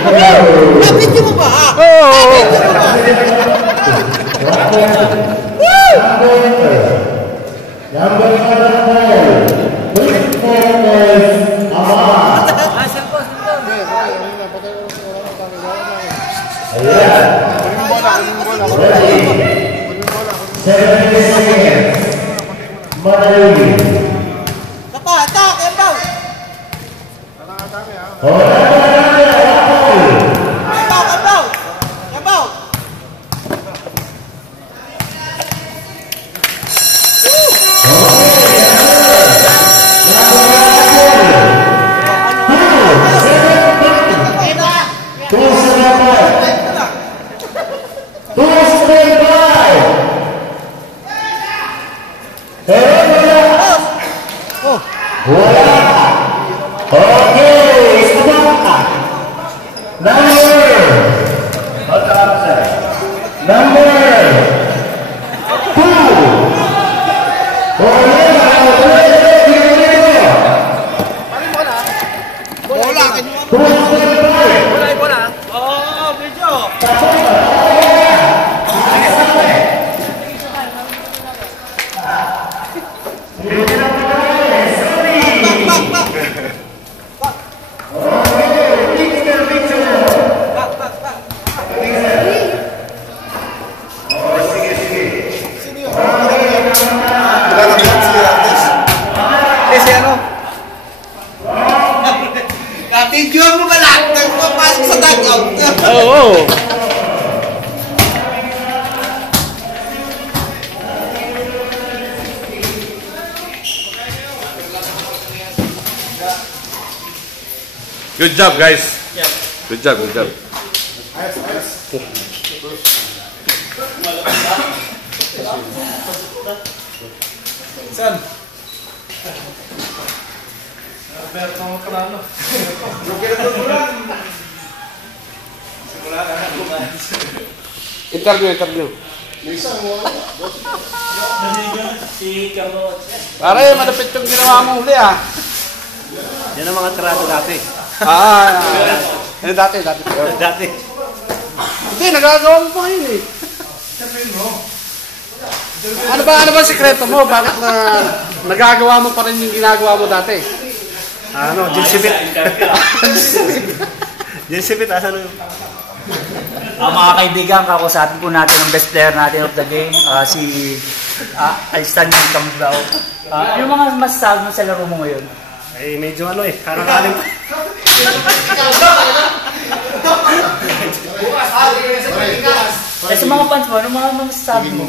Napidyo mo ba? Oo! Napidyoan mo ba lahat? Nagpapasok sa dugout. Oo! Good job, guys. Good job, good job. San? Alberto Mokrano. Interview. Si Carlo. Pare, malapit yung ginawa mo huli ah. Yan ang mga trato dati. Yan dati. Dati. Hindi, nagagawa mo pa yun eh. Ano ba sikreto mo? Bakit nagagawa mo pa rin yung ginagawa mo dati? Ano, Jinsipit. Jinsipit, asan yun? Mga kaibigan, kakusapin po natin ang best player natin of the game, si Aistan Cambrao. Yung mga masasabi mo sa laro mo ngayon? Eh, medyo ano eh, karakalim. Sa mga fans mo, ano mga masasabi mo?